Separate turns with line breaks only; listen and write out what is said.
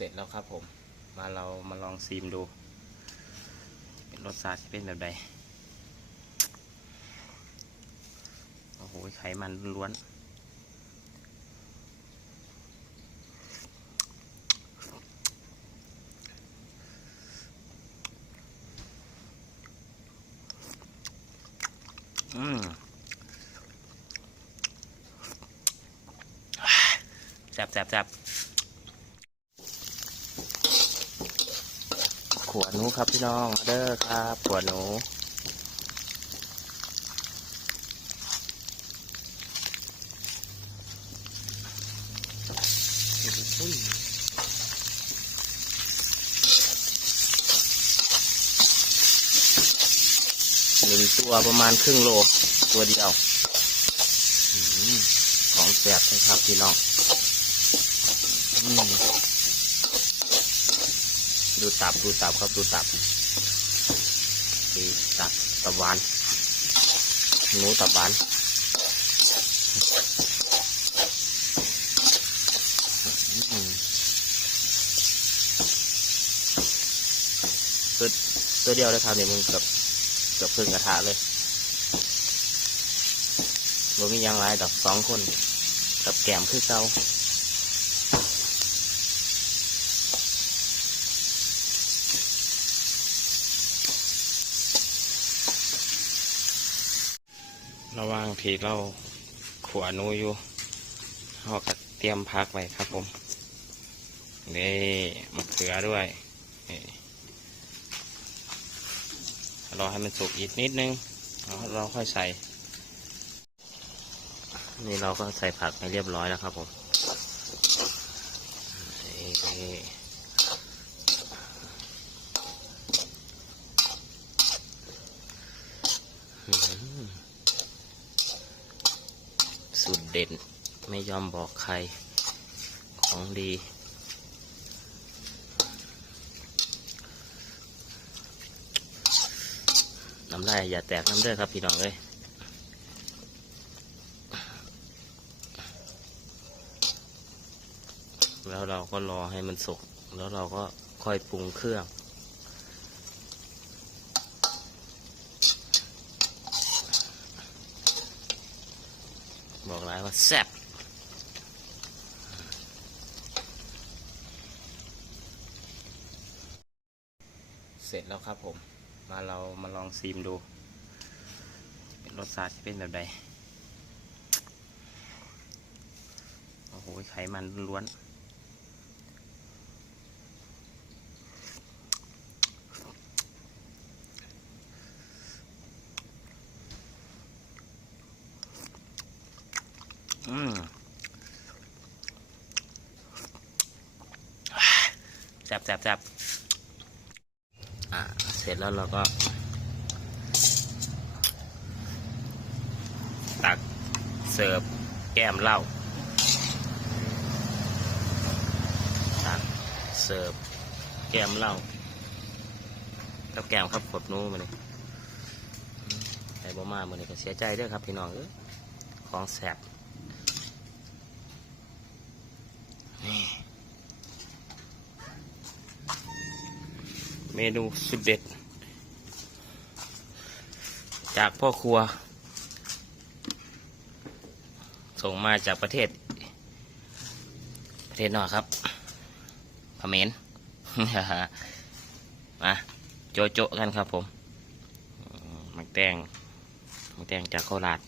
เสร็จแล้วครับผม มาเรามาลองซีมดูเป็นรสชาติเป็นแบบใดโอ้โหไขมันล้วนอืมแซ่บแซ่บแซ่บ ขวดหนูครับพี่น้อง เด้อครับขวดหนูหนึ่งตัวประมาณครึ่งโล ตัวเดียวของแสบเลยครับพี่น้องอืม ดูตับดูตับครับดูตับดีตับตับหวานหนูตับหวานตัวตัวเดียวเลยครับเนี่ยมึงกับกือบครึ่งกระทะเลยบ่มียังไรดอกสองคน กับแกมคือเก่า ระหว่างที่เราขวานูอยู่เราก็เตรียมพักไว้ครับผม นี่มะเขือด้วยรอให้มันสุกอีกนิดนึงแล้วเราค่อยใส่ นี่เราก็ใส่ผักให้เรียบร้อยแล้วครับผมอื้อ สูตรเด่น ไม่ยอมบอกใคร ของดี น้ำลายอย่าแตกน้ำเด้อครับพี่น้องเอ้ยแล้วเราก็รอให้มันสุก แล้วเราก็ค่อยปรุงเครื่อง บอกแล้วว่าแซ่บเสร็จแล้วครับผม มาเรามาลองซีมดู เป็นรสชาติจะเป็นแบบใด โอ้โห ไขมันล้วน อืมแซ่บแซ่บแซ่บอ่า เสร็จแล้วเราก็ ตักเสิร์ฟแก้มเหล้าตักเสิร์ฟแก้มเหล้ากับแก้มครับขดนู้มาเลยไอ้บ่มาเมื่อนี้ก็เสียใจด้วยครับพี่น้องเอ้ยของแสบนี่ เมนูสุดเด็ด จากพ่อครัว ส่งมาจากประเทศ ประเทศนอกครับพเขมรมาโจโจกันครับผมมมักแตงมักแตงจากโคราช